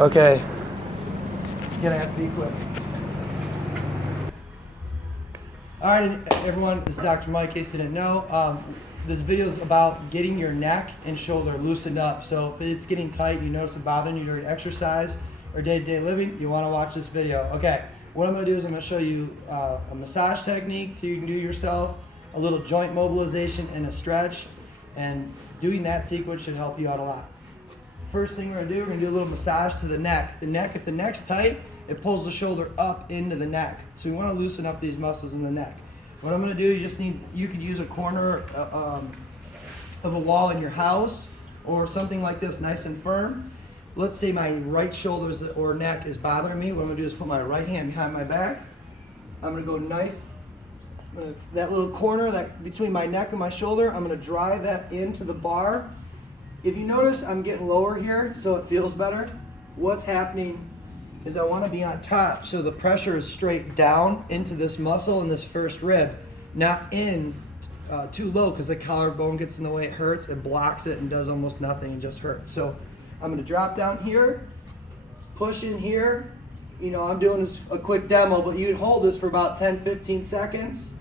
Okay. It's gonna have to be quick. All right, everyone, this is Dr. Mike, in case you didn't know. This video is about getting your neck and shoulder loosened up. So if it's getting tight, you notice it bothering you during exercise or day-to-day living, you wanna watch this video. Okay, what I'm gonna do is I'm gonna show you a massage technique so you can do yourself, a little joint mobilization and a stretch, and doing that sequence should help you out a lot. First thing we're gonna do a little massage to the neck. If the neck's tight, it pulls the shoulder up into the neck. So we wanna loosen up these muscles in the neck. What I'm gonna do, you could use a corner of a wall in your house or something like this, nice and firm. Let's say my right shoulder or neck is bothering me. What I'm gonna do is put my right hand behind my back. I'm gonna go nice, that little corner between my neck and my shoulder, I'm gonna drive that into the bar. If you notice, I'm getting lower here, so it feels better. What's happening is I want to be on top, so the pressure is straight down into this muscle in this first rib, not in too low, because the collarbone gets in the way, it hurts, it blocks it and does almost nothing and just hurts. So I'm going to drop down here, push in here. You know, I'm doing this a quick demo, but you'd hold this for about 10-15 seconds.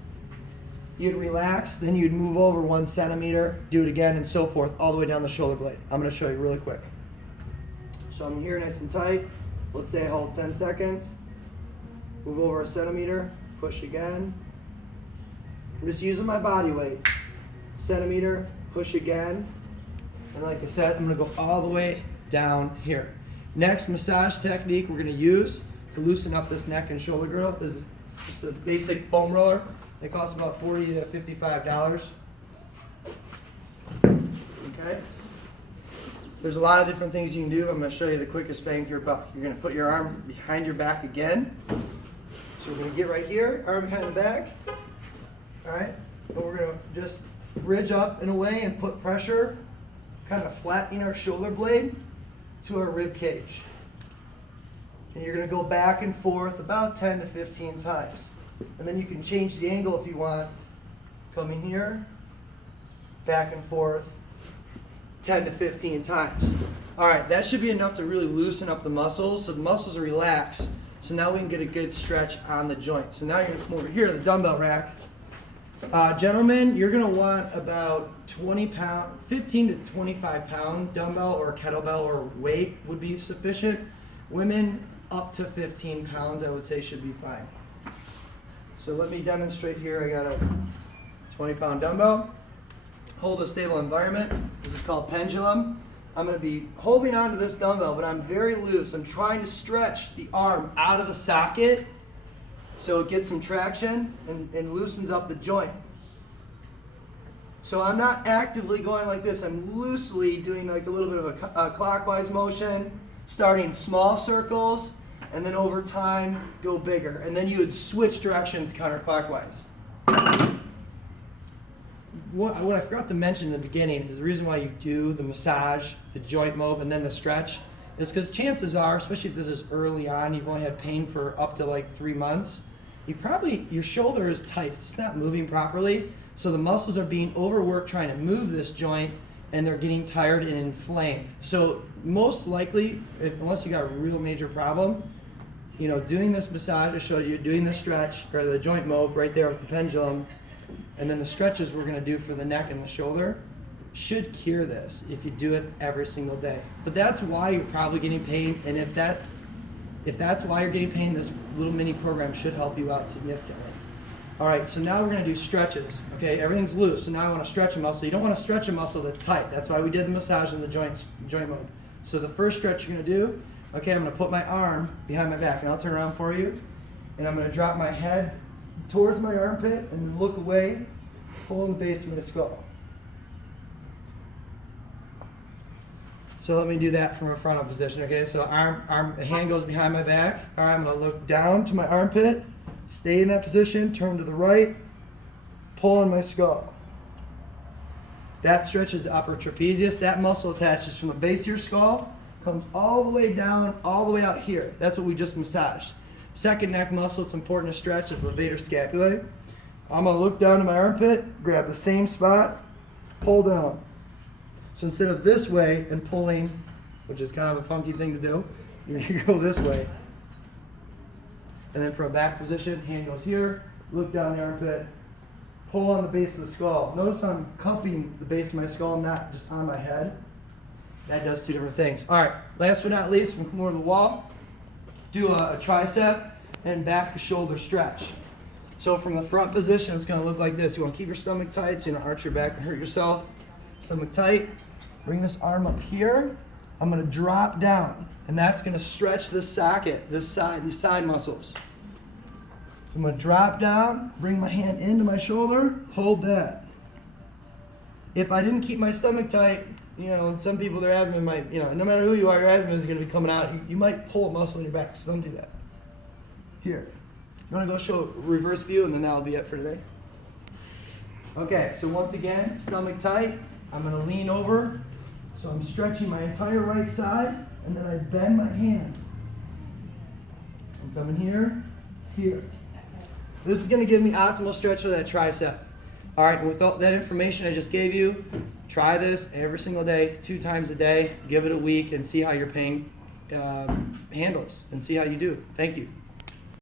You'd relax, then you'd move over 1 centimeter, do it again, and so forth, all the way down the shoulder blade. I'm going to show you really quick. So I'm here nice and tight. Let's say I hold 10 seconds, move over 1 centimeter, push again. I'm just using my body weight. Centimeter, push again. And like I said, I'm gonna go all the way down here. Next massage technique we're gonna use to loosen up this neck and shoulder girdle is just a basic foam roller. They cost about $40 to $55. Okay. There's a lot of different things you can do. I'm going to show you the quickest bang for your buck. You're going to put your arm behind your back again. So we're going to get right here, arm behind the back. All right, but we're going to just bridge up in a way and put pressure, kind of flattening our shoulder blade to our rib cage. And you're going to go back and forth about 10 to 15 times. And then you can change the angle if you want. Coming here, back and forth, 10 to 15 times. All right, that should be enough to really loosen up the muscles, so the muscles are relaxed. So now we can get a good stretch on the joint. So now you're gonna come over here to the dumbbell rack. Gentlemen, you're gonna want about 15 to 25 pound dumbbell or kettlebell or weight would be sufficient. Women, up to 15 pounds, I would say should be fine. So let me demonstrate here. I got a 20-pound dumbbell. Hold a stable environment. This is called pendulum. I'm going to be holding onto this dumbbell, but I'm very loose. I'm trying to stretch the arm out of the socket so it gets some traction and loosens up the joint. So I'm not actively going like this. I'm loosely doing like a little bit of a clockwise motion, starting small circles, and then over time go bigger. And then you would switch directions counterclockwise. What I forgot to mention in the beginning is the reason why you do the massage, the joint mob, and then the stretch is because chances are, especially if this is early on, you've only had pain for up to like 3 months, your shoulder is tight, it's not moving properly, so the muscles are being overworked trying to move this joint, and they're getting tired and inflamed. So most likely, unless you got a real major problem, you know, doing this massage, I showed you, doing the stretch, or the joint mob right there with the pendulum, and then the stretches we're going to do for the neck and the shoulder should cure this if you do it every single day. But that's why you're probably getting pain, and if that's why you're getting pain, this little mini program should help you out significantly. All right, so now we're going to do stretches. Okay, everything's loose, so now I want to stretch a muscle. You don't want to stretch a muscle that's tight. That's why we did the massage in the joint mode. So the first stretch you're going to do, okay, I'm going to put my arm behind my back, and I'll turn around for you, and I'm going to drop my head towards my armpit and then look away, pulling the base of my skull. So let me do that from a frontal position, okay? So hand goes behind my back. All right, I'm gonna look down to my armpit, stay in that position, turn to the right, pull on my skull. That stretches the upper trapezius. That muscle attaches from the base of your skull, comes all the way down, all the way out here. That's what we just massaged. Second neck muscle, it's important to stretch, is levator scapulae. I'm gonna look down to my armpit, grab the same spot, pull down. So instead of this way and pulling, which is kind of a funky thing to do, You go this way. And then for a back position, hand goes here, look down the armpit, pull on the base of the skull. Notice I'm cupping the base of my skull, not just on my head. That does two different things. All right, last but not least, we come over to the wall, do a tricep and back to shoulder stretch. So from the front position, it's gonna look like this. You wanna keep your stomach tight so you don't arch your back and hurt yourself. Stomach tight, bring this arm up here. I'm gonna drop down, and that's gonna stretch this socket, this side, these side muscles. So I'm gonna drop down, bring my hand into my shoulder, hold that. If I didn't keep my stomach tight, you know, some people, their abdomen might, you know, no matter who you are, your abdomen is gonna be coming out. You might pull a muscle in your back, so don't do that. Here. You wanna go show reverse view, and then that'll be it for today. Okay, so once again, stomach tight. I'm gonna lean over. So I'm stretching my entire right side, and then I bend my hand. I'm coming here, here. This is gonna give me optimal stretch for that tricep. All right, with all that information I just gave you, try this every single day, 2 times a day. Give it a week and see how your pain handles and see how you do. Thank you.